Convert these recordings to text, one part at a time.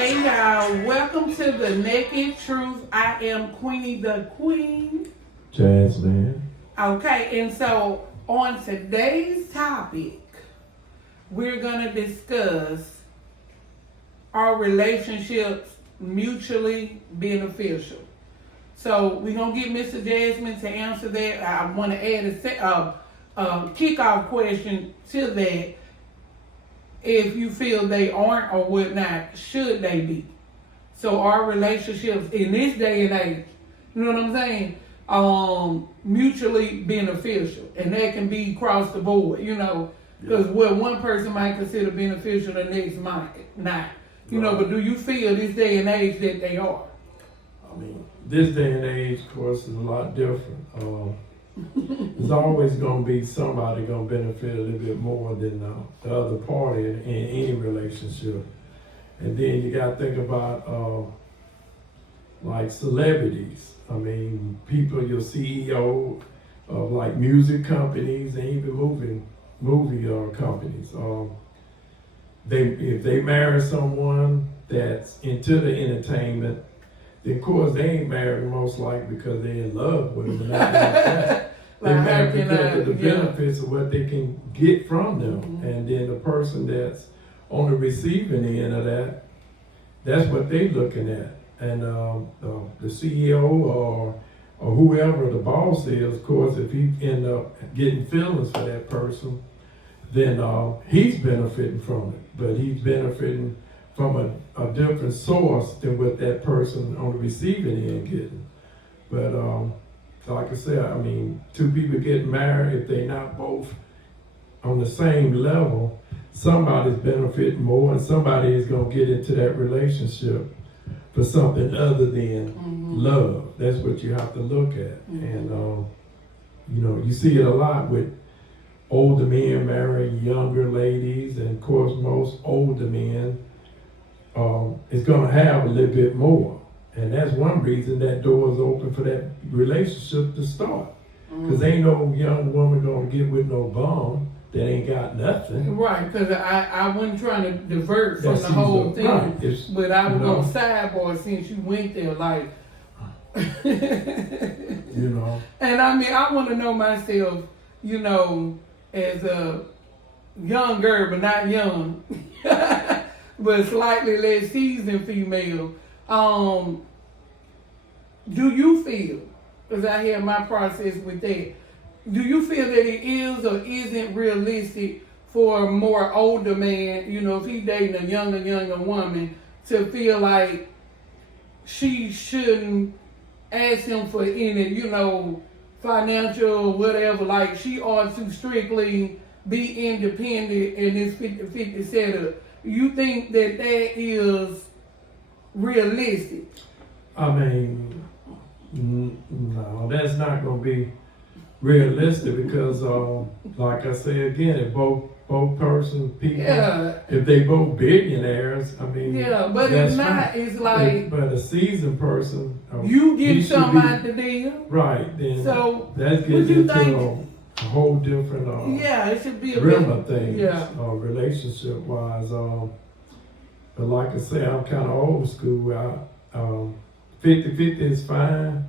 Hey y'all, welcome to the Naked Truth. I am Queenie the Queen. Jazzman. Okay, and so on today's topic, we're going to discuss our relationships mutually beneficial. So we're going to get Mr.Jazzman to answer that. I want to add a kickoff question to that. If you feel they aren't or whatnot, should they be? So our relationships in this day and age, you know what I'm saying, mutually beneficial. And that can be across the board, you know, because what one person might consider beneficial, the next might not. You know, but do you feel this day and age that they are? I mean, this day and age, of course, is a lot different. There's always going to be somebody going to benefit a little bit more than the other party in any relationship. And then you got to think about like celebrities. I mean, people, your CEO of like music companies and even movie companies. If they marry someone that's into the entertainment, then of course they ain't married most likely because they're in love with them. They married because of the benefits of what they can get from them. Mm-hmm. And then the person that's on the receiving end of that, that's what they're looking at. And the CEO or whoever the boss is, of course, if he end up getting feelings for that person, then he's benefiting from it. But he's benefiting from a different source than what that person on the receiving end getting. But like I said, I mean, two people get married, if they're not both on the same level, somebody's benefiting more and somebody is going to get into that relationship for something other than love. That's what you have to look at. And, you know, you see it a lot with older men marrying younger ladies, and of course most older men is going to have a little bit more. And that's one reason that door is open for that relationship to start. Because ain't no young woman going to get with no bum that ain't got nothing. Right, because I wasn't trying to divert from the whole thing. Right. But I was going to sidebar since you went there, like, you know. And I mean, I want to know myself, you know, as a young girl, but not young, but slightly less seasoned female. Do you feel, because I have my process with that, do you feel that it is or isn't realistic for a more older man, you know, if he's dating a younger woman, to feel like she shouldn't ask him for any, you know, financial whatever, like she ought to strictly be independent and this 50-50 setup? You think that is realistic? I mean, no, that's not going to be realistic because, like I say again, if both person people, if they both billionaires, I mean, but if not, it's like, but a seasoned person, you get something out the deal, right? Then so that gets into a whole different, it should be a realm of things, relationship wise. But like I say, I'm kind of old school. 50-50 is fine,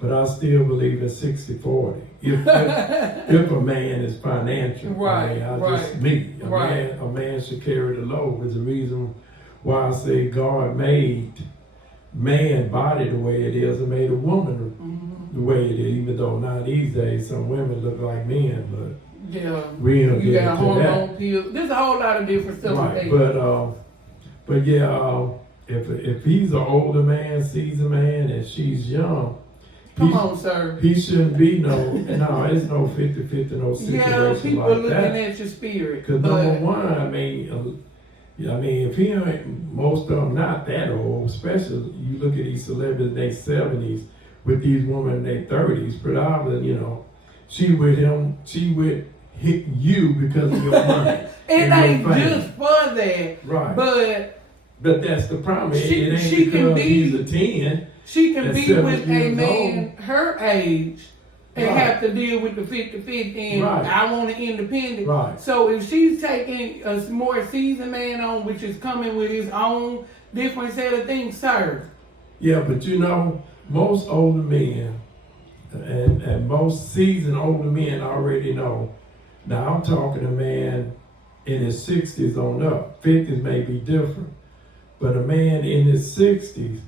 but I still believe in 60-40. If a man is financial, right, I mean, just me. A man should carry the load. There's a reason why I say God made man body the way it is and made a woman the way it is. Even though now these days some women look like men, but we don't get into hormone pills. There's a whole lot of different stuff. Right, but yeah. If he's an older man, seasoned man, and she's young, come on, sir. He shouldn't be it's no 50-50, no situation like that. Yeah, people looking at your spirit. Because number one, I mean, if he ain't, most of them not that old, especially you look at these celebrities in their 70s with these women in their 30s, predominantly, you know, she with you because of your money. It ain't just for that. Right. But that's the problem. It ain't she because he's a 10. She can be with a man her age and Right. have to deal with the 50-50 and Right. I want an independent. Right. So if she's taking a more seasoned man on, which is coming with his own different set of things, sir. Yeah, but you know, most older men and most seasoned older men already know. Now I'm talking a man in his 60s on up. 50s may be different. But a man in his 60s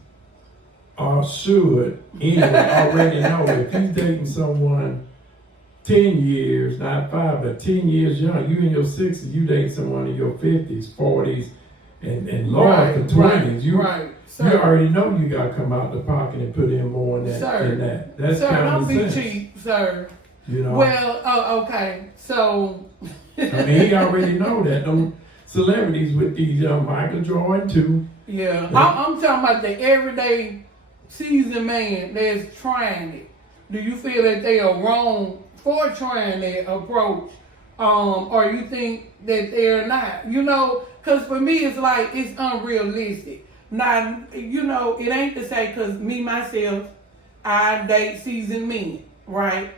should anyway already know if he's dating someone 10 years, not 5, but 10 years young, you in your 60s, you date someone in your 50s, 40s, and lower for 20s. You already know you got to come out the pocket and put in more in that. Sir, in that. That's sir, common don't be sense. cheap, sir. You know? Well, okay, so. I mean, he already know that. Them celebrities with these Michael Jordan too. Yeah, I'm talking about the everyday seasoned man that's trying it. Do you feel that they are wrong for trying that approach? Or you think that they're not? You know, because for me, it's like, it's unrealistic. Now, you know, it ain't to say, because me, myself, I date seasoned men, right?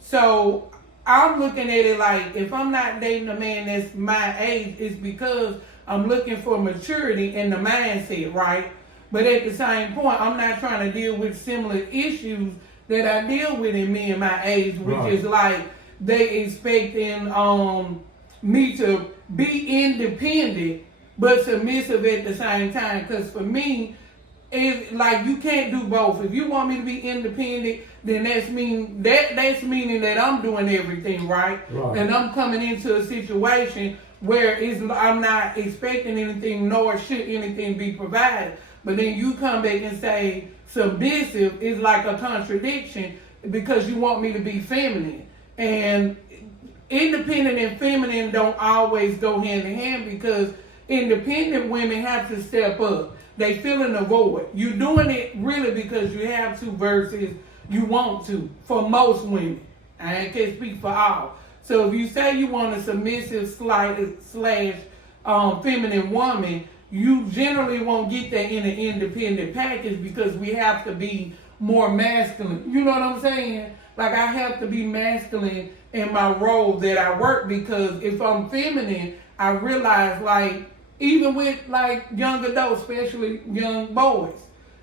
So I'm looking at it like, if I'm not dating a man that's my age, it's because I'm looking for maturity in the mindset, right? But at the same point, I'm not trying to deal with similar issues that I deal with in men my age, which is like they expecting me to be independent but submissive at the same time. Because for me, it's like you can't do both. If you want me to be independent, then that's meaning that I'm doing everything right. And I'm coming into a situation where I'm not expecting anything, nor should anything be provided. But then you come back and say submissive is like a contradiction because you want me to be feminine. And independent and feminine don't always go hand in hand, because independent women have to step up. They feel in the void. You're doing it really because you have to versus you want to, for most women. I can't speak for all. So if you say you want a submissive slash feminine woman, you generally won't get that in an independent package, because we have to be more masculine. You know what I'm saying? Like, I have to be masculine in my role that I work, because if I'm feminine, I realize, like, even with like young adults, especially young boys,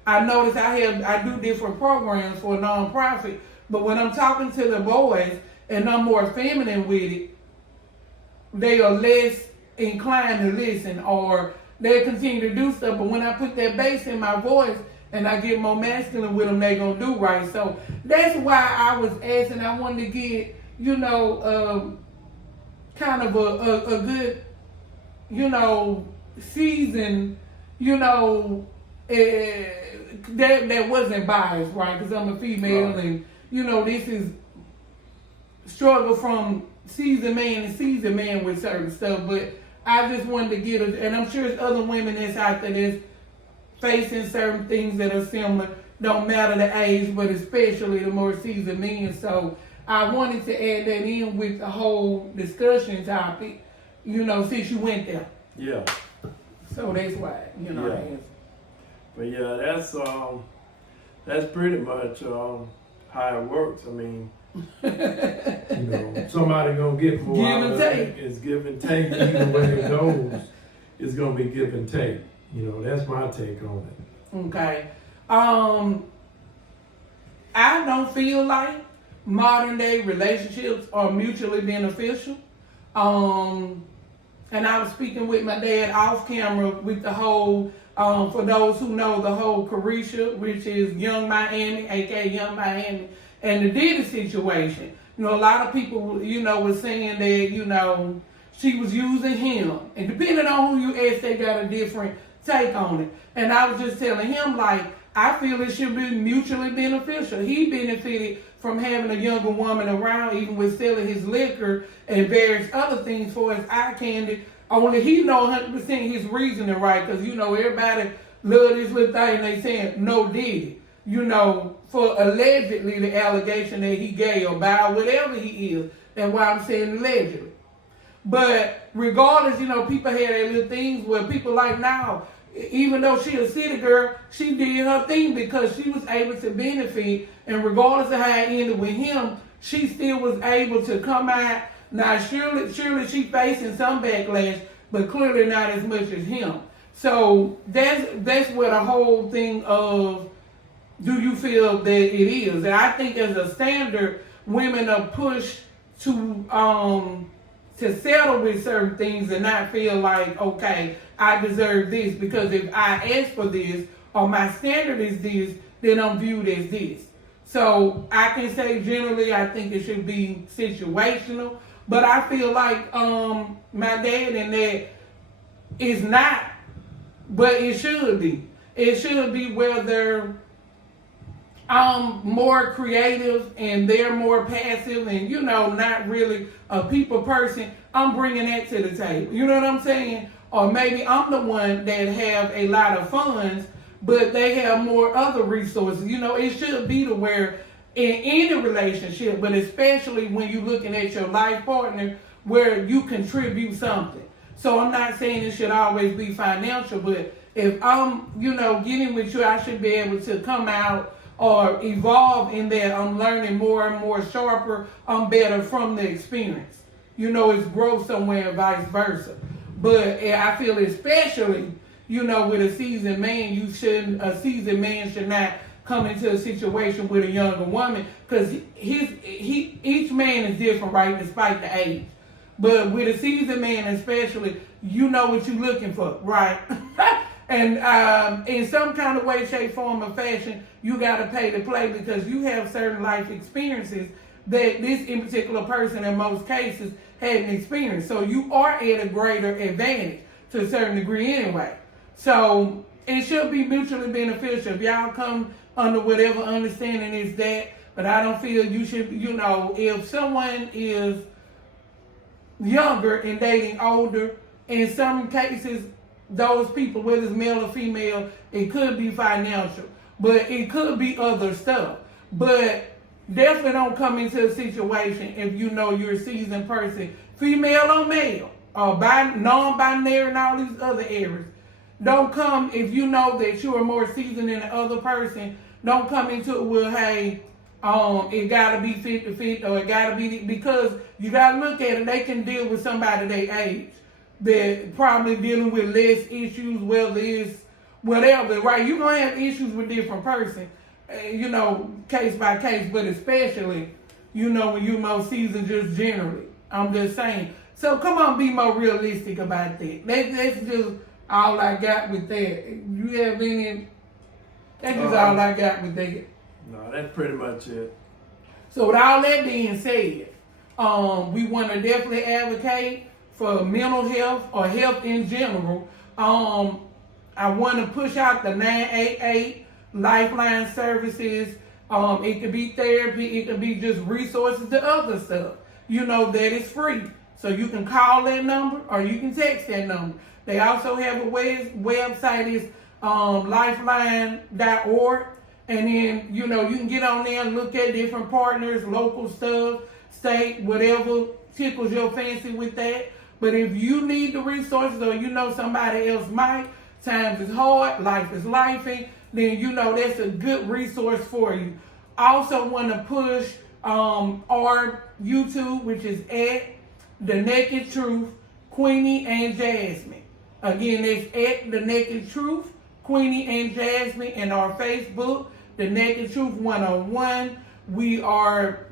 I notice I do different programs for a nonprofit, but when I'm talking to the boys and I'm more feminine with it, they are less inclined to listen, or they continue to do stuff. But when I put that bass in my voice and I get more masculine with them, they gonna do right. So that's why I was asking. I wanted to get, you know, kind of a good, you know, season, you know, that wasn't biased, right? Because I'm a female, and you know, this is struggle from seasoned man to seasoned man with certain stuff. But I just wanted to get and I'm sure there's other women that's out there that's facing certain things that are similar. Don't matter the age, but especially the more seasoned men. So I wanted to add that in with the whole discussion topic, you know, since you went there. Yeah. So that's why, you know. Yeah. But yeah, that's pretty much how it works. I mean, you know, somebody gonna get more Give out and of take. it. It's give and take. Either way it goes, it's gonna be give and take. You know, that's my take on it. Okay. I don't feel like modern day relationships are mutually beneficial. And I was speaking with my dad off camera with the whole, for those who know, the whole Carisha, which is Young Miami, aka Young Miami, and the Diddy situation. You know, a lot of people, you know, were saying that, you know, she was using him. And depending on who you ask, they got a different take on it. And I was just telling him, like, I feel it should be mutually beneficial. He benefited from having a younger woman around, even with selling his liquor and various other things for his eye candy. Only he know 100% his reasoning, right? Because, you know, everybody love this little thing they saying, no Diddy. You know, for allegedly the allegation that he gay or bi, whatever he is. That's why I'm saying allegedly. But regardless, you know, people had their little things where people like now, even though she a city girl, she did her thing because she was able to benefit. And regardless of how it ended with him, she still was able to come out. Now, surely she facing some backlash, but clearly not as much as him. So that's where the whole thing of, do you feel that it is? And I think as a standard, women are pushed to settle with certain things and not feel like, okay, I deserve this, because if I ask for this or my standard is this, then I'm viewed as this. So I can say generally I think it should be situational, but I feel like my dad and that is not, but it should be. It should be where they're more creative and they're more passive and, not really a people person. I'm bringing that to the table. You know what I'm saying? Or maybe I'm the one that have a lot of funds, but they have more other resources. It should be to where in any relationship, but especially when you're looking at your life partner, where you contribute something. So I'm not saying it should always be financial, but if I'm, getting with you, I should be able to come out or evolve in that I'm learning more and more sharper, I'm better from the experience. It's growth somewhere and vice versa. But I feel especially, with a seasoned man, a seasoned man should not come into a situation with a younger woman, because each man is different, right, despite the age. But with a seasoned man especially, you know what you're looking for, right? And in some kind of way, shape, form, or fashion, you got to pay to play, because you have certain life experiences that this in particular person in most cases hadn't experienced. So you are at a greater advantage to a certain degree anyway. So it should be mutually beneficial. If y'all come under whatever understanding is that, but I don't feel you should, if someone is younger and dating older, in some cases, those people, whether it's male or female, it could be financial, but it could be other stuff. But definitely don't come into a situation if you're a seasoned person, female or male, or non-binary and all these other areas. Don't come if you know that you are more seasoned than the other person. Don't come into it with, hey, it gotta be 50-50, or it gotta be, because you gotta look at it. They can deal with somebody their age that probably dealing with less issues, whether it's whatever, right? You're gonna have issues with different person, case by case, but especially, when you're more seasoned just generally. I'm just saying. So come on, be more realistic about that. That's just all I got with that. You have any? That's just all I got with that. No, that's pretty much it. So with all that being said, we want to definitely advocate for mental health or health in general. I want to push out the 988 Lifeline services. It could be therapy. It could be just resources to other stuff. That is free. So you can call that number or you can text that number. They also have a website, is lifeline.org. And then, you can get on there and look at different partners, local stuff, state, whatever tickles your fancy with that. But if you need the resources, or somebody else might, times is hard, life is lifing, then that's a good resource for you. Also want to push our YouTube, which is at The Naked Truth, Queenie and Jazzman. Again, that's at The Naked Truth, Queenie and Jazzman, and our Facebook, The Naked Truth 101. We're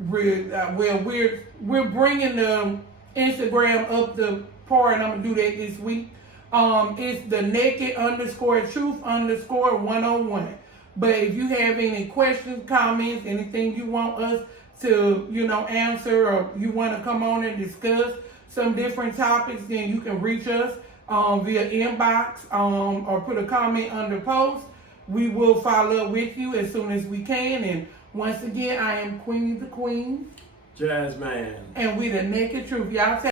bringing the Instagram up the par, and I'm gonna do that this week. It's the naked_truth_101. But if you have any questions, comments, anything you want us to, answer, or you want to come on and discuss some different topics, then you can reach us via inbox or put a comment under post. We will follow up with you as soon as we can. And once again, I am Queenie the Queen. Jazzman. And we The Naked Truth. Y'all take